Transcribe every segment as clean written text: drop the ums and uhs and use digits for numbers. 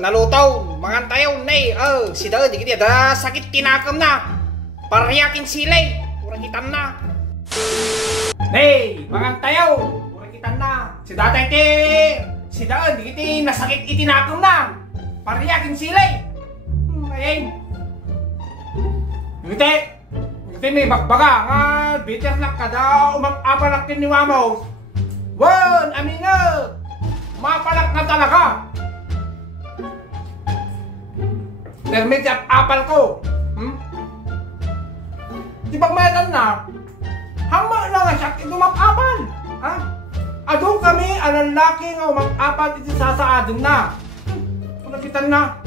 Nalutaw, mga tayo, nay, sida, di kita ada sakit tinakam na. Pariyakin silay, kurang hitam na. Nay, mga tayo, kurang hitam na. Sida tayo, sida, di kita nasakit itinakam na. Pariyakin silay. Ayun. Hindi may bagbaga, bitter lang kada, umapalak din ni Wamo. Wan, amina, mapalak na talaga. Permit at apal ko. Di ba mayroon na? Hama na nga sakit umapapal. Ado kami, alalaki nga umapapal iti sasaadon na. Nakitan na.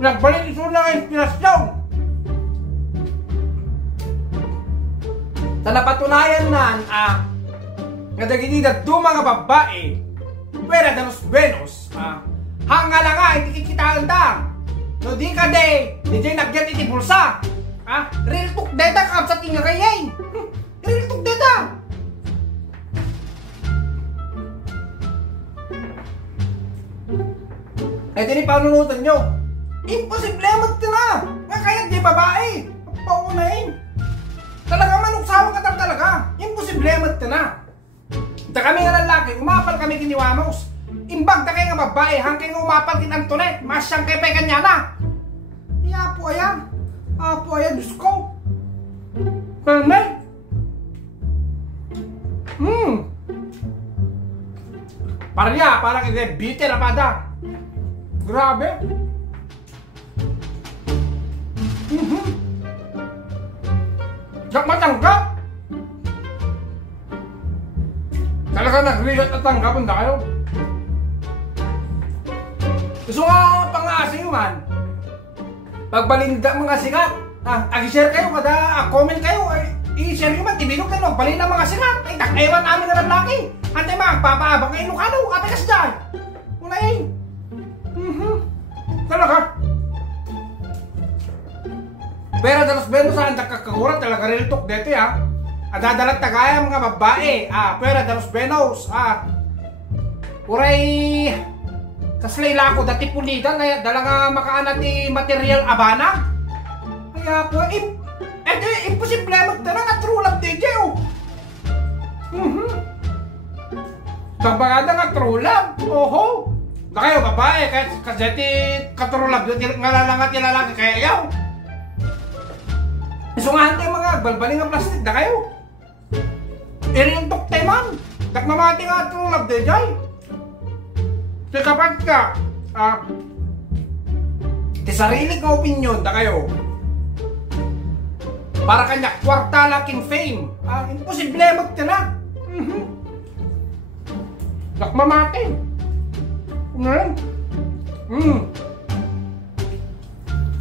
Nagbalik ito na inspirasyon. Sa napatunayan na, nadaginidag do mga babae, pwera danos benos, hanga nga, hindi kikitaan da. No di ka de, di dyan nagyat iti bulsa. Real tuk deta ka sa tinga kayayin. Real tuk deta. Ito ni panunutan nyo. Imposible mo ito na. Nga kaya di babae. Paunahin. Talaga manuksawa ka talaga. Imposible mo ito na. Ita kami nga lalaki, umapal kami kiniwamos. Imbag na kayo nga babae, hanggang nga umapal kin Antoinette, masyang kay pekan niya na. Apo ayan. Apo ayan, Diyos ko. Permit. Parya, parang hindi, bitter na pada. Grabe. Yak matanggap. Talaga nag-relat at tanggapan na kayo. Gusto nga pang-aasing man. Pagbalinda mga sikat. Ag-share kayo, kada comment kayo. I-share nyo man, tibinok kayo. Balin ang mga sikat. Ay, takaiwan namin na lalaki. Antay mga papaabang kayo Ilocano. Ate kas dyan. Unayin. Talaga. Pero dalos beno sa andak kakagurat talaga riltok dito ya. Adadalat tagaya mga babae. Pero dalos benos. Uray kaslayla ko dati pulitan na dala nga makaanat ni material abana. Kaya po imposible magtara nga true love DJ Kabagada nga true love. Oho. Na kayo babae kasi ka-true love nga lalaki kaya yaw. Isungahan tayo mga balbaling ng plastic na kayo. Yung tukte man. Dakmamati nga true love de jay. So kapag ka sarili ka opinion na kayo para kanya kwarta laking fame, imposible magtina. Dakmamati.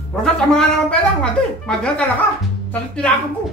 Pero sa mga naman pelang, maganda talaga. Sakit tinakam ko.